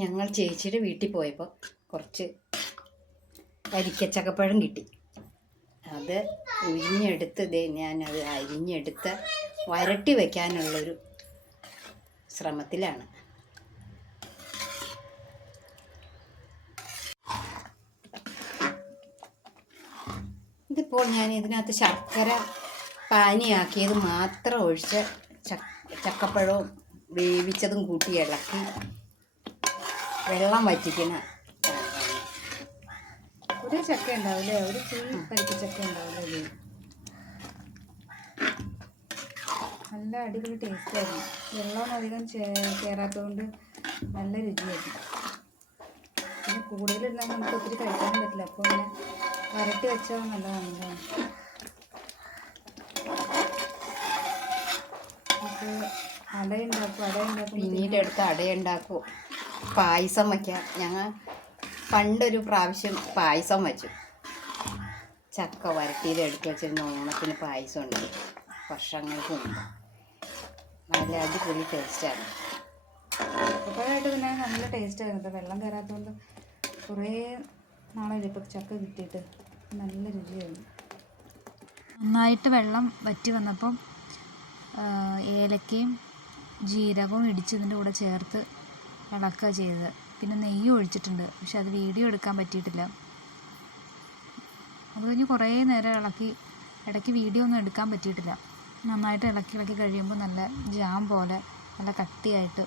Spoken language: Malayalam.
ഞങ്ങൾ ചേച്ചിയുടെ വീട്ടിൽ പോയപ്പോൾ കുറച്ച് വരിക്കച്ചക്കപ്പഴം കിട്ടി. അത് ഉരിഞ്ഞെടുത്ത് ഞാനത് അരിഞ്ഞെടുത്ത് വരട്ടി വയ്ക്കാനുള്ളൊരു ശ്രമത്തിലാണ്. ഇതിപ്പോൾ ഞാൻ ഇതിനകത്ത് ശർക്കര പാനിയാക്കിയത് മാത്രം ഒഴിച്ച് ചക്കപ്പഴവും വേവിച്ചതും കൂട്ടി ഇളക്കി വെള്ളം വറ്റിക്കുന്ന. ഒരു ചക്ക ഉണ്ടാവില്ലേ, ഒരു ഫുൾ പരിപ്പിച്ചക്ക ഉണ്ടാവില്ലേ. നല്ല അടിപൊളി ടേസ്റ്റായിരുന്നു. വെള്ളമൊന്നും അധികം കയറാത്തതുകൊണ്ട് നല്ല രുചിയായിരുന്നു. പിന്നെ കൂടുതലിരുന്നാൽ നമുക്ക് ഒത്തിരി കഴിക്കാനും പറ്റില്ല. അപ്പോൾ ഇങ്ങനെ വരട്ടി വെച്ചാൽ നല്ലതാണല്ലോ. നമുക്ക് അടയുണ്ടാക്കും. പിന്നീട് എടുത്ത് അടയുണ്ടാക്കും, പായസം വയ്ക്കാം. ഞങ്ങൾ പണ്ടൊരു പ്രാവശ്യം പായസം വച്ചു. ചക്ക വരട്ടിയത് എടുത്ത് വെച്ചിരുന്ന ഓണത്തിന് പായസം ഉണ്ടായി വർഷങ്ങൾക്ക് മുമ്പ്. നല്ല അടിപൊളി ടേസ്റ്റാണ്. ഇപ്പോഴായിട്ട് പിന്നെ നല്ല ടേസ്റ്റായിരുന്നു. വെള്ളം കയറാത്തതുകൊണ്ട് കുറേ നാളായില്ല ഇപ്പോൾ ചക്ക കിട്ടിയിട്ട്. നല്ല രുചിയായിരുന്നു. നന്നായിട്ട് വെള്ളം വറ്റി വന്നപ്പം ഏലക്കയും ജീരകവും ഇടിച്ച് ഇതിൻ്റെ കൂടെ ചേർത്ത് ഇളക്കുക ചെയ്തത്. പിന്നെ നെയ്യ് ഒഴിച്ചിട്ടുണ്ട്, പക്ഷെ അത് വീഡിയോ എടുക്കാൻ പറ്റിയിട്ടില്ല. അത് കഴിഞ്ഞ് കുറേ നേരം ഇളക്കി, ഇടയ്ക്ക് വീഡിയോ ഒന്നും എടുക്കാൻ പറ്റിയിട്ടില്ല. നന്നായിട്ട് ഇളക്കി കഴിയുമ്പോൾ നല്ല ജാം പോലെ നല്ല കട്ടിയായിട്ട്